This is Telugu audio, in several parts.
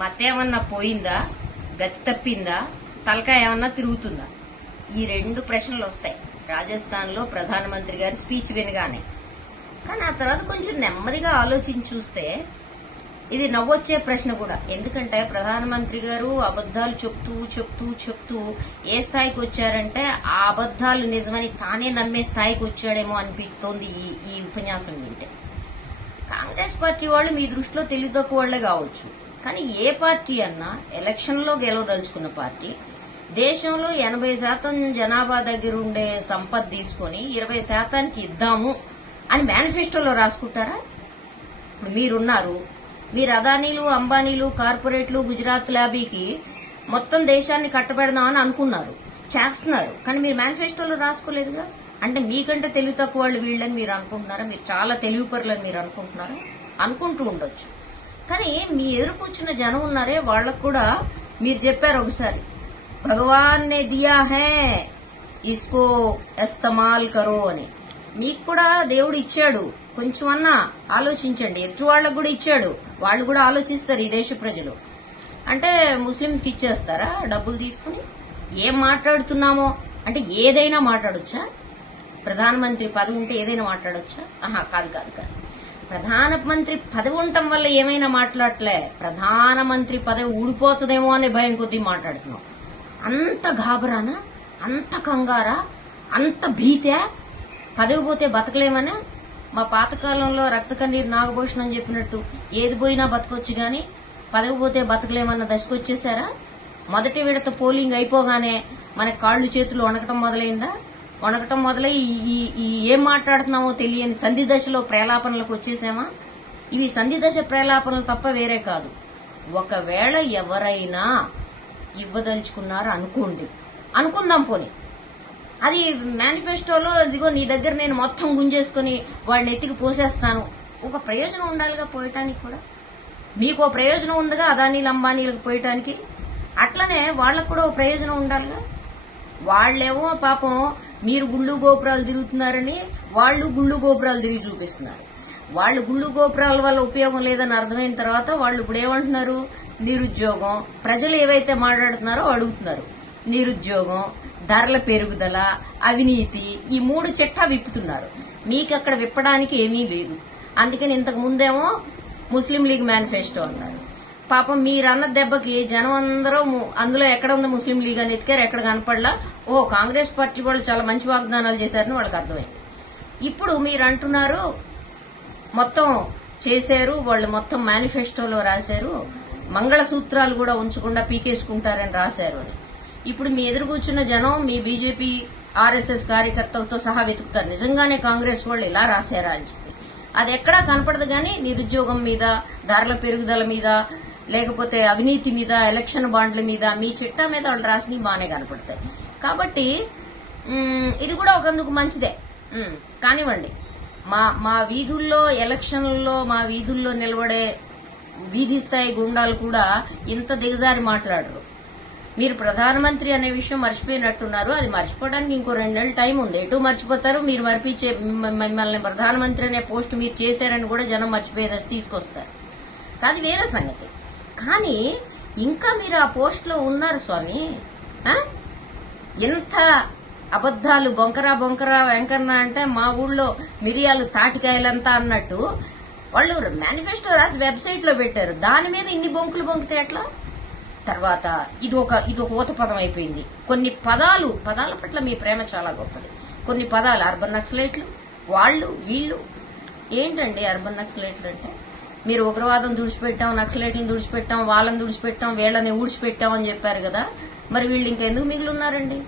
మతేమన్నా పోయిందా, గతి తప్పిందా, తలకాయ ఏమన్నా తిరుగుతుందా? ఈ రెండు ప్రశ్నలు వస్తాయి రాజస్థాన్ లో ప్రధానమంత్రి గారి స్పీచ్ వినగానే. కానీ ఆ తర్వాత కొంచెం నెమ్మదిగా ఆలోచించి చూస్తే ఇది నవ్వొచ్చే ప్రశ్న కూడా. ఎందుకంటే ప్రధానమంత్రి గారు అబద్దాలు చెప్తూ చెప్తూ చెప్తూ ఏ స్థాయికి వచ్చారంటే ఆ అబద్దాలు నిజమని తానే నమ్మే స్థాయికి వచ్చాడేమో అనిపిస్తోంది ఈ ఉపన్యాసం వింటే. కాంగ్రెస్ పార్టీ వాళ్ళు మీ దృష్టిలో తెలివి తక్కువ వాళ్లే కావచ్చు, కానీ ఏ పార్టీ అన్నా ఎలక్షన్ లో గెలవదలుచుకున్న పార్టీ దేశంలో 80% జనాభా దగ్గర ఉండే సంపద తీసుకుని 20% ఇద్దాము అని మేనిఫెస్టోలో రాసుకుంటారా? ఇప్పుడు మీరున్నారు, మీరు అదానీలు, అంబానీలు, కార్పొరేట్లు, గుజరాత్ ల్యాబీకి మొత్తం దేశాన్ని కట్టబెడదామని అనుకున్నారు, చేస్తున్నారు. కానీ మీరు మేనిఫెస్టోలో రాసుకోలేదుగా. అంటే మీకంటే తెలివి తక్కువ వాళ్ళు వీళ్ళని మీరు అనుకుంటున్నారా? మీరు చాలా తెలివి పరులని మీరు అనుకుంటున్నారా? అనుకుంటూ ఉండొచ్చు. కానీ మీ ఎదురు కూర్చున్న జనం ఉన్నారే, వాళ్లకు కూడా మీరు చెప్పారు ఒకసారి, భగవాన్ నే దియా హే ఇస్కో ఇస్తమాల్ కరో అని. మీకు కూడా దేవుడు ఇచ్చాడు, కొంచెం అన్నా ఆలోచించండి. ఎదుటి వాళ్లకు కూడా ఇచ్చాడు, వాళ్ళు కూడా ఆలోచిస్తారు ఈ దేశ ప్రజలు. అంటే ముస్లింస్ కి ఇచ్చేస్తారా డబ్బులు తీసుకుని? ఏం మాట్లాడుతున్నామో అంటే ఏదైనా మాట్లాడొచ్చా? ప్రధానమంత్రి పదవి ఉంటే ఏదైనా మాట్లాడొచ్చా? కాదు కాదు కాదు. ప్రధానమంత్రి పదవి ఉండటం వల్ల ఏమైనా మాట్లాడలే, ప్రధానమంత్రి పదవి ఊడిపోతుందేమో అనే భయం కొద్దీ మాట్లాడుతున్నాం. అంత గాబరానా, అంత కంగారా, అంత భీతే? పదవి పోతే బతకలేమనా? మా పాతకాలంలో రక్త కన్నీరు నాగభూషణం అని చెప్పినట్టు ఏది పోయినా బతకొచ్చు గాని పదవి పోతే బతకలేమన్న దశకొచ్చేసారా? మొదటి విడత పోలింగ్ అయిపోగానే మన కాళ్లు చేతులు వణకటం మొదలైందా? వణకటం మొదలై ఈ ఏం మాట్లాడుతున్నామో తెలియని సంధి దశలో ప్రేలాపనలకు వచ్చేసామా? ఇవి సంధి దశ ప్రేలాపనలు తప్ప వేరే కాదు. ఒకవేళ ఎవరైనా ఇవ్వదలుచుకున్నారు అనుకోండి, అనుకుందాం పోని, అది మేనిఫెస్టోలో ఇదిగో నీ దగ్గర నేను మొత్తం గుంజేసుకుని వాడిని ఎత్తికి పోసేస్తాను. ఒక ప్రయోజనం ఉండాలిగా పోయటానికి కూడా. మీకు ప్రయోజనం ఉందిగా అదానీలు, అంబానీలకు పోయటానికి. అట్లనే వాళ్లకు కూడా ప్రయోజనం ఉండాలిగా. వాళ్లేమో పాపం మీరు గుళ్ళు గోపురాలు తిరుగుతున్నారని వాళ్ళు గుళ్ళు గోపురాలు తిరిగి చూపిస్తున్నారు. వాళ్ళు గుళ్ళు గోపురాల వల్ల ఉపయోగం లేదని అర్థమైన తర్వాత వాళ్ళు ఇప్పుడు ఏమంటున్నారు? నిరుద్యోగం, ప్రజలు ఏవైతే మాట్లాడుతున్నారో అడుగుతున్నారు. నిరుద్యోగం, ధరల పెరుగుదల, అవినీతి, ఈ మూడు చిట్టా విప్పుతున్నారు. మీకు అక్కడ విప్పడానికి ఏమీ లేదు. అందుకని ఇంతకు ముందేమో ముస్లిం లీగ్ మేనిఫెస్టో అన్నారు. పాపం మీరన్న దెబ్బకి జనం అందరూ అందులో ఎక్కడ ఉంది ముస్లిం లీగ్ అని ఎతికారు, ఎక్కడ కనపడలా. కాంగ్రెస్ పార్టీ వాళ్ళు చాలా మంచి వాగ్దానాలు చేశారని వాళ్ళకి అర్థమైంది. ఇప్పుడు మీరు అంటున్నారు మొత్తం చేశారు, వాళ్ళు మొత్తం మేనిఫెస్టోలో రాశారు, మంగళసూత్రాలు కూడా ఉంచకుండా పీకేసుకుంటారని రాశారు అని. ఇప్పుడు మీ ఎదురు కూర్చున్న జనం మీ బీజేపీ, ఆర్ఎస్ఎస్ కార్యకర్తలతో సహా వెతుకుతారు నిజంగానే కాంగ్రెస్ వాళ్ళు ఇలా రాశారా అని చెప్పి. అది ఎక్కడా కనపడదు గానీ నిరుద్యోగం మీద, ధరల పెరుగుదల మీద, లేకపోతే అవినీతి మీద, ఎలక్షన్ బాండ్ల మీద, మీ చిట్టా మీద వాళ్ళు రాసినవి బాగానే కనపడతాయి. కాబట్టి ఇది కూడా ఒకందుకు మంచిదే. కానివ్వండి, మా వీధుల్లో ఎలక్షన్లలో మా వీధుల్లో నిలబడే వీధి స్థాయి గుండాలు కూడా ఇంత దిగజారి మాట్లాడరు. మీరు ప్రధానమంత్రి అనే విషయం మర్చిపోయినట్టున్నారు. అది మర్చిపోవడానికి ఇంకో 2 నెలలు టైం ఉంది. ఎటు మర్చిపోతారు? మీరు మిమ్మల్ని ప్రధానమంత్రి అనే పోస్ట్ మీరు చేశారని కూడా జనం మర్చిపోయే దశ తీసుకొస్తారు. అది వేరే సంగతి. కానీ ఇంకా మీరు ఆ పోస్ట్ లో ఉన్నారు స్వామి. ఎంత అబద్దాలు, బొంకరా బొంకరా వెంకన్న అంటే మా ఊళ్ళో మిరియాలు తాటికాయలంతా అన్నట్టు వాళ్ళు మేనిఫెస్టో రాసి వెబ్సైట్ లో పెట్టారు. దాని మీద ఇన్ని బొంకులు బొంకితే ఎట్లా? తర్వాత ఇది ఒక ఊత పదం అయిపోయింది. కొన్ని పదాల పట్ల మీ ప్రేమ చాలా గొప్పది. కొన్ని పదాలు అర్బన్ నక్సలైట్లు, వాళ్ళు వీళ్ళు. ఏంటండి అర్బన్ నక్సలైట్లు అంటే? మీరు ఉగ్రవాదం దుడిచిపెట్టాం, నక్సలైట్లను దుడిచిపెట్టాం, వాళ్ళని దుడిచిపెట్టాం, వీళ్ళని ఊడ్చిపెట్టాం అని చెప్పారు కదా. మరి వీళ్ళు ఇంకా ఎందుకు మిగిలి ఉన్నారండి?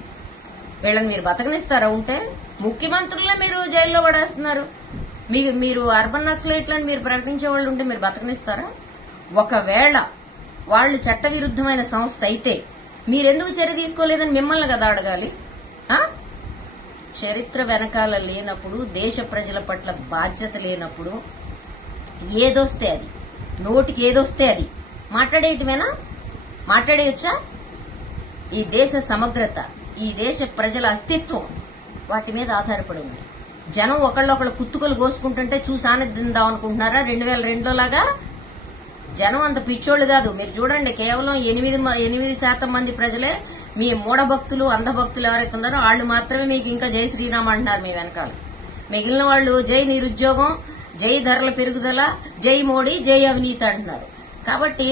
వీళ్ళని మీరు బతకనిస్తారా? ఉంటే ముఖ్యమంత్రులే మీరు జైల్లో పడేస్తున్నారు. మీరు అర్బన్ నక్సలైట్లని మీరు ప్రకటించే వాళ్ళు ఉంటే మీరు బతకనిస్తారా? ఒకవేళ వాళ్ళు చట్టవిరుద్ధమైన సంస్థ అయితే మీరెందుకు చర్య తీసుకోలేదని మిమ్మల్ని కదా అడగాలి. చరిత్ర వెనకాల లేనప్పుడు, దేశ ప్రజల పట్ల బాధ్యత లేనప్పుడు ఏదొస్తే అది, నోటికి ఏదొస్తే అది మాట్లాడేయటమేనా? మాట్లాడేయొచ్చా? ఈ దేశ సమగ్రత, ఈ దేశ ప్రజల అస్తిత్వం వాటి మీద ఆధారపడి ఉంది. జనం ఒకళ్ళొకళ్ళు కుత్తుకలు కోసుకుంటుంటే చూసి ఆనందిద్దాం అనుకుంటున్నారా? 2002లో లాగా జనం అంత పిచ్చోళ్లు కాదు. మీరు చూడండి, కేవలం 8% మంది ప్రజలే మీ మూఢభక్తులు, అంధభక్తులు ఎవరైతే ఉన్నారో వాళ్ళు మాత్రమే మీకు ఇంకా జై శ్రీరామ్ అంటున్నారు మీ వెనకాల. మిగిలిన వాళ్ళు జై నిరుద్యోగం, జై ధరల పెరుగుదల, జై మోడీ, జై అవినీతి అంటున్నారు. కాబట్టి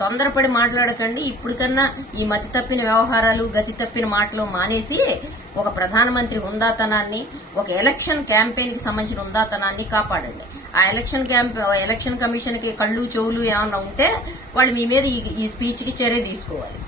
తొందరపడి మాట్లాడకండి. ఇప్పటికన్నా ఈ మతి తప్పిన వ్యవహారాలు, గతి తప్పిన మాటలు మానేసి ఒక ప్రధానమంత్రి హుందాతనాన్ని, ఒక ఎలక్షన్ క్యాంపెయిన్ కి సంబంధించిన హుందాతనాన్ని కాపాడండి. ఆ ఎలక్షన్ కమిషన్ కి కళ్ళు చెవులు ఏమన్నా ఉంటే వాళ్ళు మీ మీద ఈ స్పీచ్ కి చర్య తీసుకోవాలి.